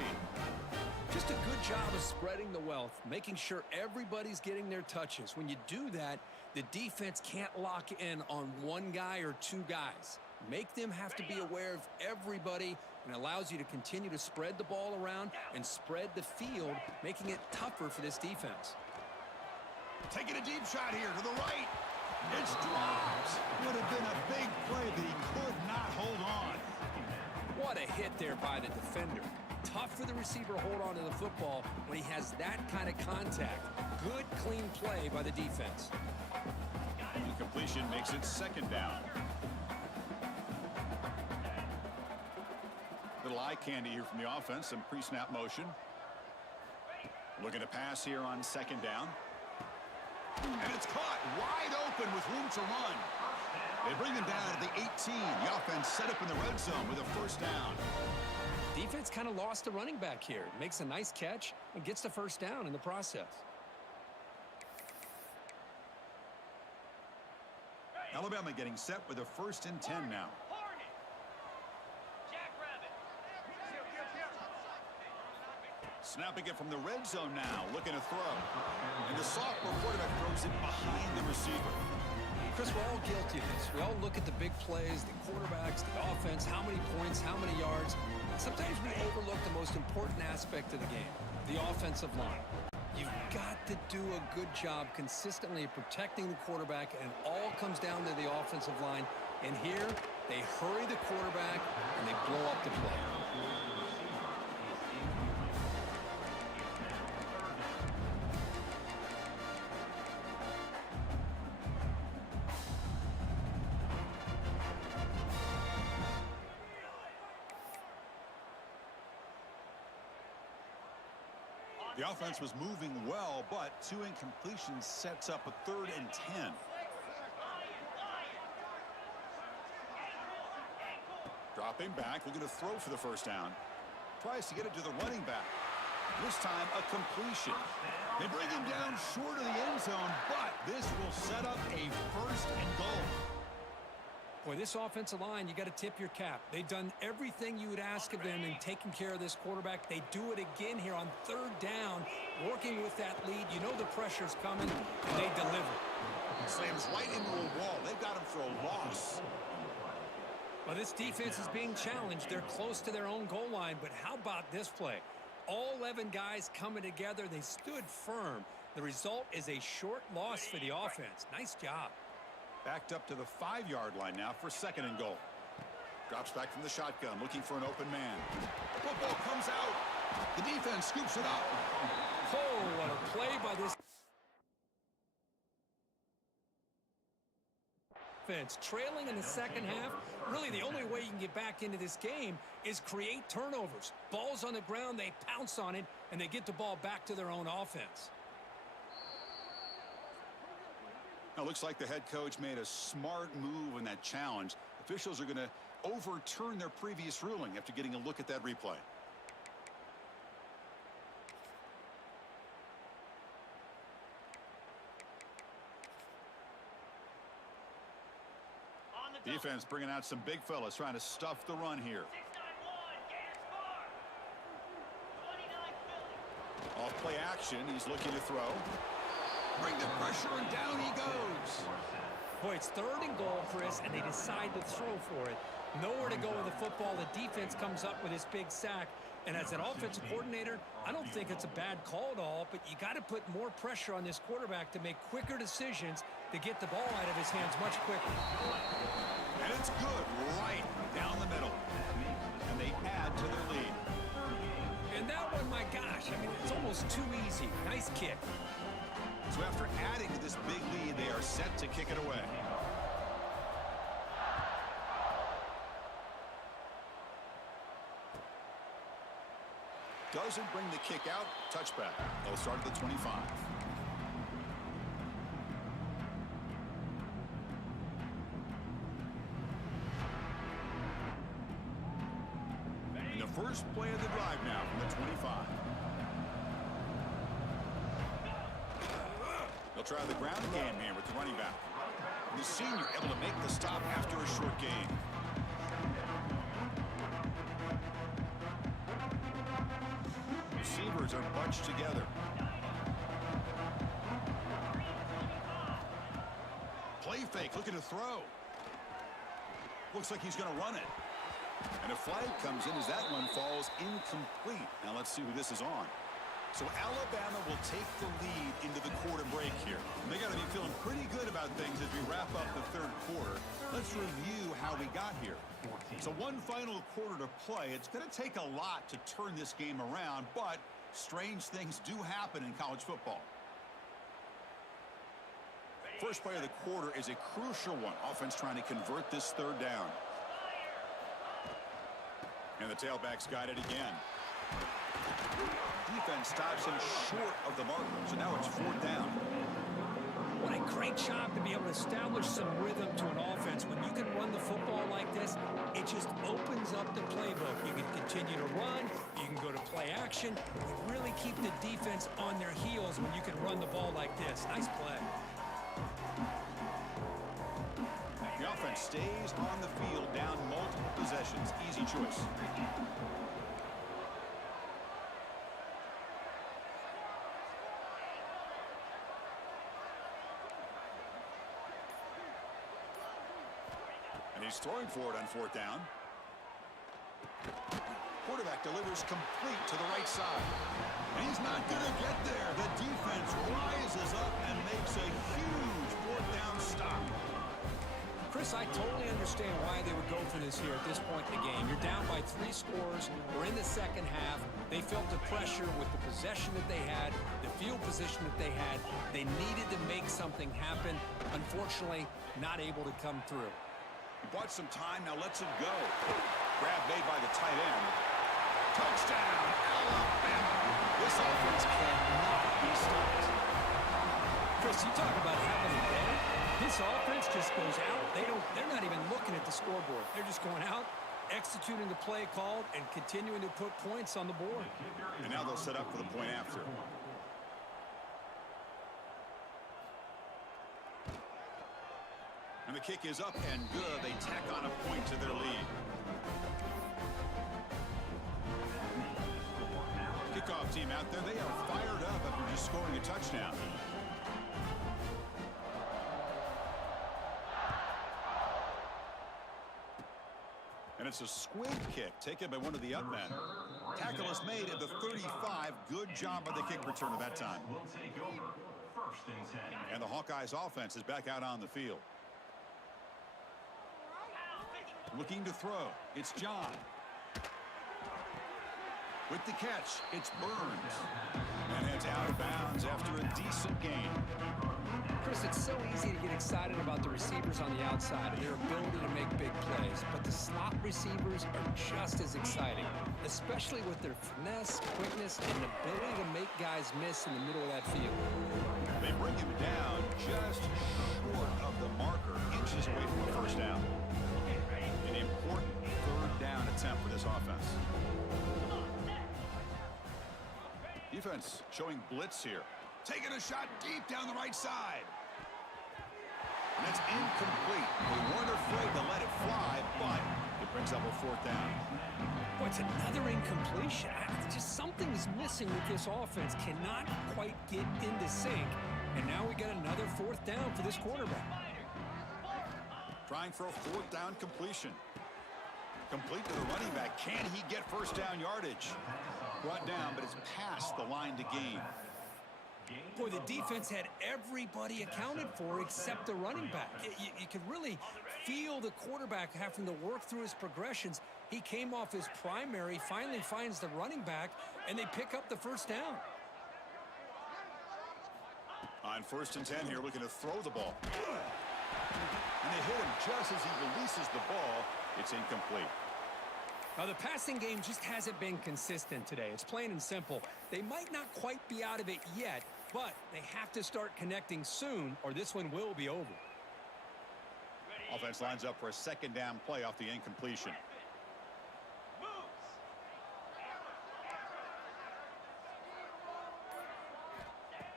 Just a good job of spreading the wealth, making sure everybody's getting their touches. When you do that, the defense can't lock in on one guy or two guys. Make them have to be aware of everybody, and allows you to continue to spread the ball around and spread the field, making it tougher for this defense. Taking a deep shot here to the right. It's dropped. Would have been a big play, but he could not hold on. What a hit there by the defender. Tough for the receiver to hold on to the football when he has that kind of contact. Good, clean play by the defense. Incompletion makes it 2nd down. Little eye candy here from the offense. Some pre-snap motion. Looking to pass here on 2nd down. And it's caught wide open with room to run. They bring him down at the 18. The offense set up in the red zone with a first down. Defense kind of lost the running back here. Makes a nice catch and gets the first down in the process. Alabama getting set with a 1st and 10 now. Snapping it from the red zone now, looking to throw. And the sophomore quarterback throws it behind the receiver. Chris, we're all guilty of this. We all look at the big plays, the quarterbacks, the offense, how many points, how many yards. Sometimes we overlook the most important aspect of the game, the offensive line. You've got to do a good job consistently of protecting the quarterback, and it all comes down to the offensive line. And here, they hurry the quarterback, and they blow up the play. The offense was moving well, but 2 incompletions sets up a 3rd and 10. Dropping back, looking to throw for the first down. Tries to get it to the running back. This time, a completion. They bring him down short of the end zone, but this will set up a 1st and goal. Boy, this offensive line, you got to tip your cap. They've done everything you would ask of them in taking care of this quarterback. They do it again here on 3rd down, working with that lead. You know the pressure's coming, and they deliver. Slams right into a wall. They've got him for a loss. Well, this defense is being challenged. They're close to their own goal line, but how about this play? All 11 guys coming together. They stood firm. The result is a short loss for the offense. Nice job. Backed up to the 5-yard line now for 2nd and goal. Drops back from the shotgun, looking for an open man. Football comes out. The defense scoops it up. Oh, what a play by this defense. Trailing in the second half, really the only way you can get back into this game is create turnovers. Ball's on the ground, they pounce on it, and they get the ball back to their own offense. Now, looks like the head coach made a smart move in that challenge. Officials are going to overturn their previous ruling after getting a look at that replay. Defense bringing out some big fellas trying to stuff the run here. Off play action, he's looking to throw. Bring the pressure, and down he goes. Boy, it's 3rd and goal, Chris, and they decide to throw for it. Nowhere to go with the football. The defense comes up with this big sack. And as an offensive coordinator, I don't think it's a bad call at all, but you got to put more pressure on this quarterback to make quicker decisions to get the ball out of his hands much quicker. And it's good right down the middle. And they add to their lead. And that one, my gosh, I mean, it's almost too easy. Nice kick. So after adding to this big lead, they are set to kick it away. Doesn't bring the kick out. Touchback. They'll start at the 25. And the first play of the drive now from the 25. They'll try the ground game here with the running back. The senior able to make the stop after a short gain. Receivers are bunched together. Play fake, looking to throw. Looks like he's going to run it. And a flag comes in as that one falls incomplete. Now let's see who this is on. So Alabama will take the lead into the quarter break here. And they got to be feeling pretty good about things as we wrap up the 3rd quarter. Let's review how we got here. So one final quarter to play. It's going to take a lot to turn this game around, but strange things do happen in college football. First play of the quarter is a crucial one. Offense trying to convert this 3rd down. And the tailback's got it again. Defense stops him short of the marker, so now it's 4th down. What a great job to be able to establish some rhythm to an offense. When you can run the football like this, it just opens up the playbook. You can continue to run. You can go to play action. You really keep the defense on their heels when you can run the ball like this. Nice play. The offense stays on the field down multiple possessions. Easy choice. And he's throwing for it on 4th down. Quarterback delivers complete to the right side. And he's not going to get there. The defense rises up and makes a huge 4th down stop. Chris, I totally understand why they would go for this here at this point in the game. You're down by 3 scores. We're in the 2nd half. They felt the pressure with the possession that they had, the field position that they had. They needed to make something happen. Unfortunately, not able to come through. He bought some time, now lets it go. Grab made by the tight end. Touchdown, Alabama. This offense cannot be stopped. Chris, you talk about having a day. This offense just goes out. They're not even looking at the scoreboard. They're just going out, executing the play called, and continuing to put points on the board. And now they'll set up for the point after. And the kick is up and good. They tack on a point to their lead. Kickoff team out there. They are fired up after just scoring a touchdown. And it's a squib kick taken by one of the up men. Tackle is made at the 35. Good job by the kick returner that time. And the Hawkeyes offense is back out on the field. Looking to throw. It's John. With the catch, it's Burns. And it's out of bounds after a decent gain. Chris, it's so easy to get excited about the receivers on the outside and their ability to make big plays, but the slot receivers are just as exciting, especially with their finesse, quickness, and ability to make guys miss in the middle of that field. They bring him down just short of the marker, inches away from the 1st down. An important 3rd down attempt for this offense. Defense showing blitz here. Taking a shot deep down the right side. And it's incomplete. They weren't afraid to let it fly, but it brings up a 4th down. Boy, it's another incompletion. Just something is missing with this offense. Cannot quite get into sync. And now we got another 4th down for this quarterback. Trying for a fourth down completion. Complete to the running back. Can he get first down yardage? Brought down, but it's past the line to gain. Boy, the defense had everybody accounted for except the running back. You could really feel the quarterback having to work through his progressions. He came off his primary, finally finds the running back, and they pick up the first down. On 1st and 10 here, looking to throw the ball. And they hit him just as he releases the ball. It's incomplete. Now, the passing game just hasn't been consistent today. It's plain and simple. They might not quite be out of it yet, but they have to start connecting soon, or this one will be over. Offense lines up for a 2nd down play off the incompletion.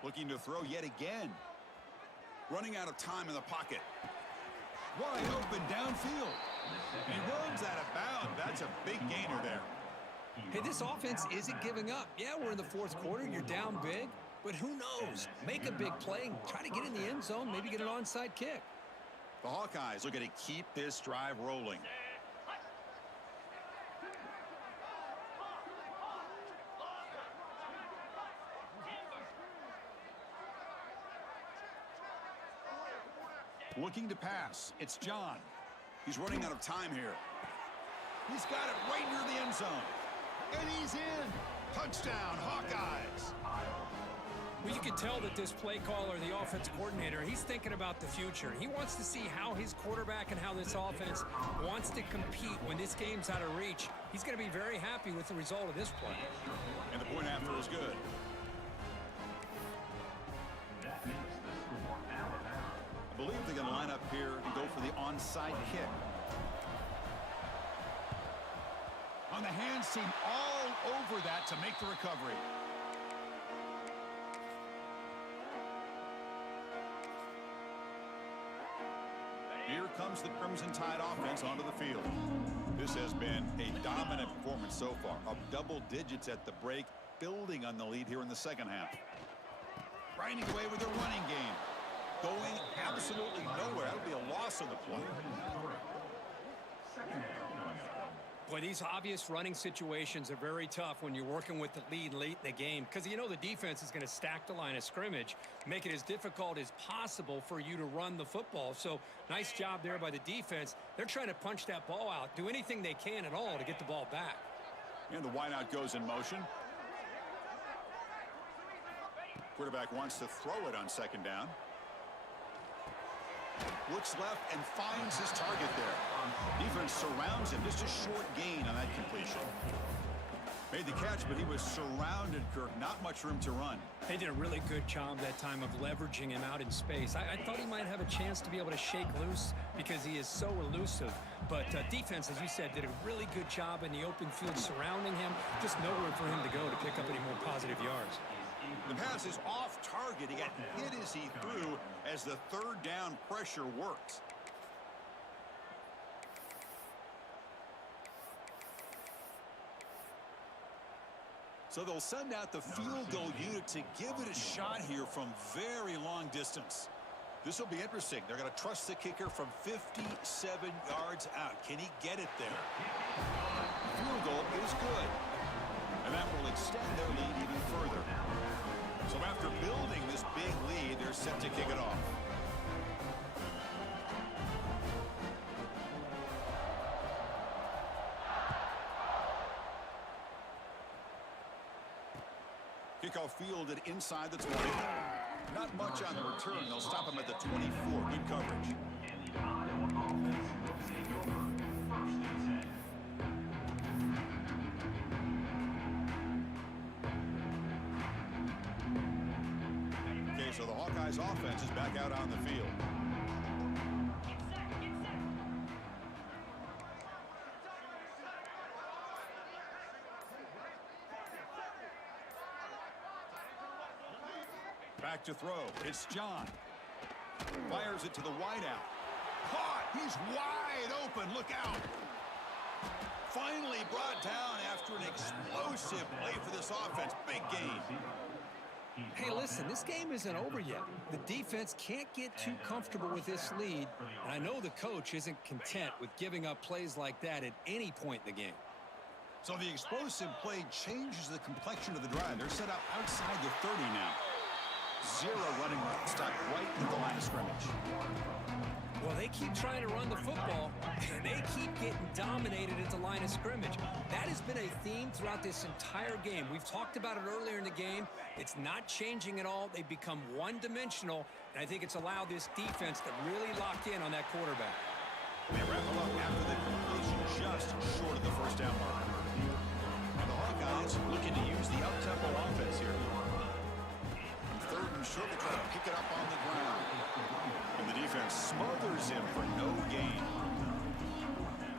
Looking to throw yet again. Running out of time in the pocket. Wide open downfield. And he runs out of bounds. That's a big gainer there. Hey, this offense isn't giving up. Yeah, we're in the 4th quarter. You're down big. But who knows? Make a big play. Try to get in the end zone. Maybe get an onside kick. The Hawkeyes looking to keep this drive rolling. Looking to pass. It's John. He's running out of time here. He's got it right near the end zone. And he's in. Touchdown, Hawkeyes. Well, you can tell that this play caller, the offense coordinator, he's thinking about the future. He wants to see how his quarterback and how this offense wants to compete when this game's out of reach. He's going to be very happy with the result of this play. And the point after is good. I believe they're going to line up here and go for the onside kick. On the hands team all over that to make the recovery. Here comes the Crimson Tide offense onto the field. This has been a dominant performance so far, up double digits at the break, building on the lead here in the 2nd half. Grinding away with their running game. Going absolutely nowhere. That would be a loss of the play. Boy, these obvious running situations are very tough when you're working with the lead late in the game because you know the defense is going to stack the line of scrimmage, make it as difficult as possible for you to run the football. So nice job there by the defense. They're trying to punch that ball out, do anything they can at all to get the ball back. And the wideout goes in motion. Quarterback wants to throw it on 2nd down. Looks left and finds his target there. Defense surrounds him. Just a short gain on that completion. Made the catch, but he was surrounded, Kirk. Not much room to run. They did a really good job that time of leveraging him out in space. I thought he might have a chance to be able to shake loose because he is so elusive. But defense, as you said, did a really good job in the open field surrounding him. Just nowhere for him to go to pick up any more positive yards. The pass is off target. He got hit as he threw as the 3rd down pressure works. So they'll send out the field goal unit to give it a shot here from very long distance. This will be interesting. They're going to trust the kicker from 57 yards out. Can he get it there? The field goal is good. And that will extend their lead even further. So after building this big lead, they're set to kick it off. Kickoff fielded inside the 20. Not much on the return. They'll stop him at the 24. Good coverage. Okay, so the Hawkeyes offense is back out on the field. Back to throw. It's John. Fires it to the wideout. Caught. He's wide open. Look out. Finally brought down after an explosive play for this offense. Big gain. Hey, listen, this game isn't over yet. The defense can't get too comfortable with this lead, and I know the coach isn't content with giving up plays like that at any point in the game. So the explosive play changes the complexion of the drive. They're set up outside the 30 now. Zero running left, stuck right at the line of scrimmage. Well, they keep trying to run the football, and they keep getting dominated at the line of scrimmage. That has been a theme throughout this entire game. We've talked about it earlier in the game. It's not changing at all. They've become one-dimensional, and I think it's allowed this defense to really lock in on that quarterback. They wrap them up after the completion just short of the first down mark. And the Hawkeyes looking to use the up-tempo offense here. Third and short, they try to pick it up on the ground. And the defense smothers him for no gain.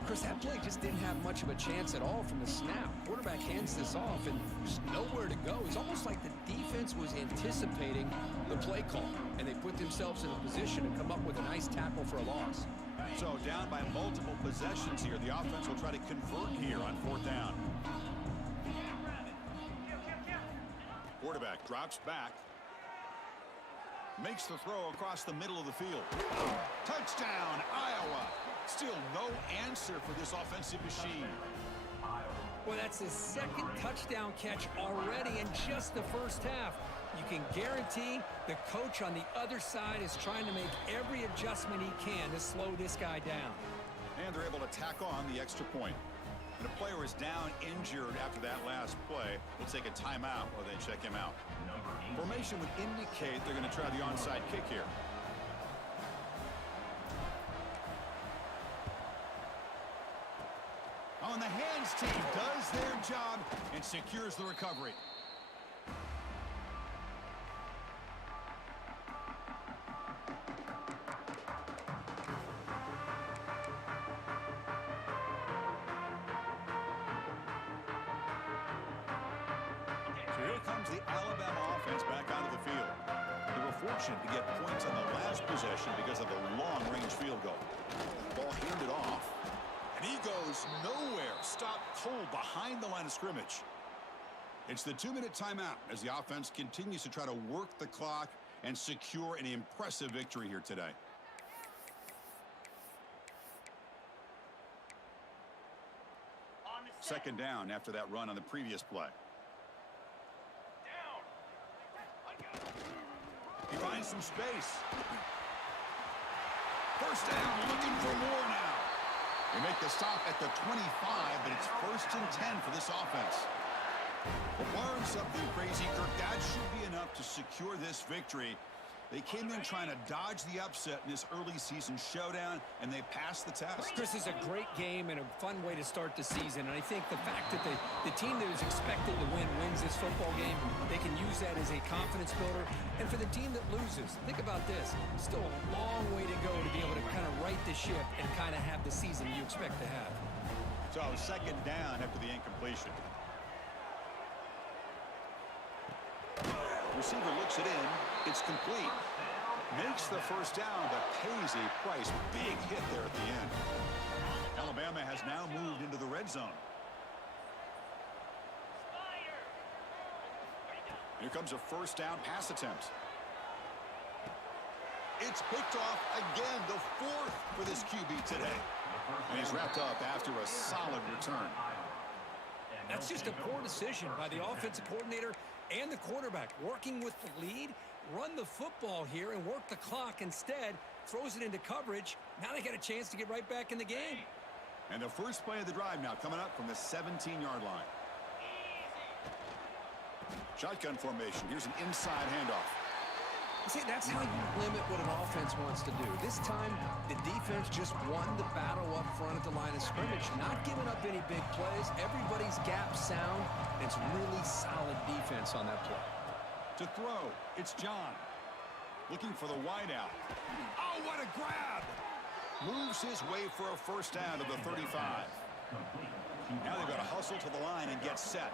Chris, that play just didn't have much of a chance at all from the snap. Quarterback hands this off, and there's nowhere to go. It's almost like the defense was anticipating the play call, and they put themselves in a position to come up with a nice tackle for a loss. So down by multiple possessions here. The offense will try to convert here on fourth down. Quarterback drops back. Makes the throw across the middle of the field. Touchdown, Iowa. Still no answer for this offensive machine. Well, that's his second touchdown catch already in just the first half. You can guarantee the coach on the other side is trying to make every adjustment he can to slow this guy down. And they're able to tack on the extra point. And a player is down injured after that last play. We'll take a timeout while they check him out. Formation would indicate they're going to try the onside kick here. Oh, and the hands team does their job and secures the recovery. So here comes the Alabama offense back onto the field. They were fortunate to get points on the last possession because of the long-range field goal. Ball handed off. And he goes nowhere. Stopped cold behind the line of scrimmage. It's the 2-minute timeout as the offense continues to try to work the clock and secure an impressive victory here today. Second down after that run on the previous play. He finds some space. First down, looking for more now. They make the stop at the 25, but it's 1st and 10 for this offense. Well, barring something crazy, Kirk, that should be enough to secure this victory. They came in trying to dodge the upset in this early season showdown, and they passed the test. Chris, is a great game and a fun way to start the season. And I think the fact that the team that is expected to win wins this football game, they can use that as a confidence builder. And for the team that loses, think about this. Still a long way to go to be able to kind of right the ship and kind of have the season you expect to have. So second down after the incompletion. Receiver looks it in. It's complete. Makes the first down, but pays a price. Big hit there at the end. Alabama has now moved into the red zone. Here comes a first down pass attempt. It's picked off again, the 4th for this QB today. And he's wrapped up after a solid return. That's just a poor decision by the offensive coordinator and the quarterback. Working with the lead, run the football here and work the clock instead. Throws it into coverage. Now they get a chance to get right back in the game. And the first play of the drive now coming up from the 17-yard line. Shotgun formation. Here's an inside handoff. See, that's how you limit what an offense wants to do. This time, the defense just won the battle up front at the line of scrimmage, not giving up any big plays. Everybody's gap sound, and it's really solid defense on that play. To throw, it's John. Looking for the wideout. Oh, what a grab! Moves his way for a first down to the 35. Now they've got to hustle to the line and get set.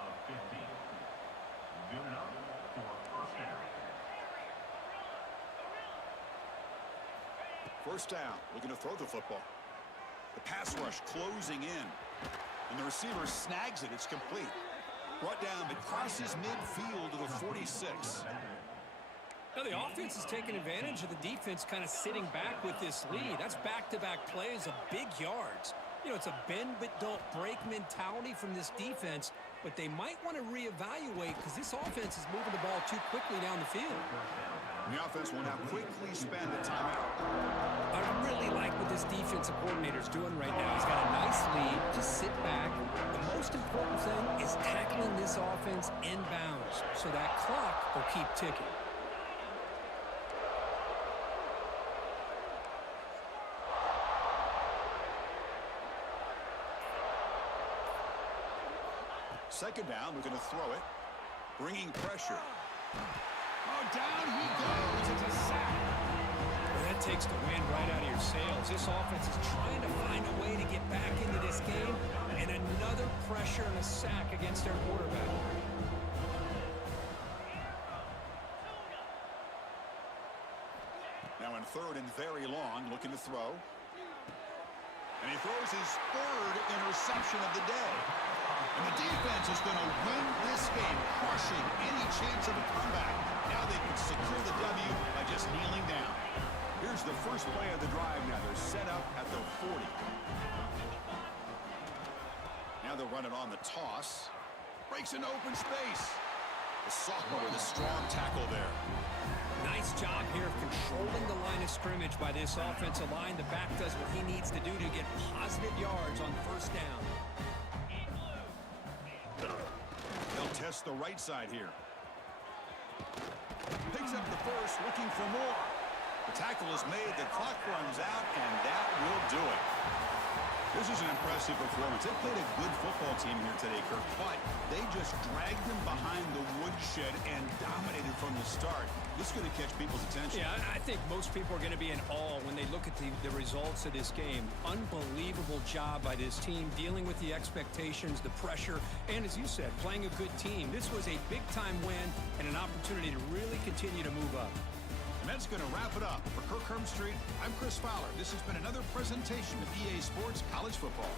First down, looking to throw the football. The pass rush closing in. And the receiver snags it. It's complete. Brought down, but crosses midfield to the 46. Now, the offense is taking advantage of the defense kind of sitting back with this lead. That's back-to-back plays of big yards. You know, it's a bend but don't break mentality from this defense, but they might want to reevaluate because this offense is moving the ball too quickly down the field. The offense will now quickly spend a timeout. I really like what this defensive coordinator is doing right now. He's got a nice lead. Just sit back. The most important thing is tackling this offense inbounds so that clock will keep ticking. Second down, we're going to throw it. Bringing pressure. Oh, down he goes. It's a sack. Well, that takes the wind right out of your sails. This offense is trying to find a way to get back into this game, and another pressure and a sack against their quarterback. Now in third and very long, looking to throw. And he throws his third interception of the day. And the defense is going to win this game, crushing any chance of a comeback. Now they can secure the W by just kneeling down. Here's the first play of the drive now. They're set up at the 40. Now they'll run it on the toss. Breaks into open space. The sophomore with a strong tackle there. Nice job here of controlling the line of scrimmage by this offensive line. The back does what he needs to do to get positive yards on first down. They'll test the right side here. Picks up the first, looking for more. The tackle is made, the clock runs out, and that will do it. This is an impressive performance. They played a good football team here today, Kirk, but they just dragged them behind the woodshed and dominated from the start. This is going to catch people's attention. Yeah, I think most people are going to be in awe when they look at the results of this game. Unbelievable job by this team, dealing with the expectations, the pressure, and as you said, playing a good team. This was a big-time win and an opportunity to really continue to move up. And that's going to wrap it up. For Kirk Street, I'm Chris Fowler. This has been another presentation of EA Sports College Football.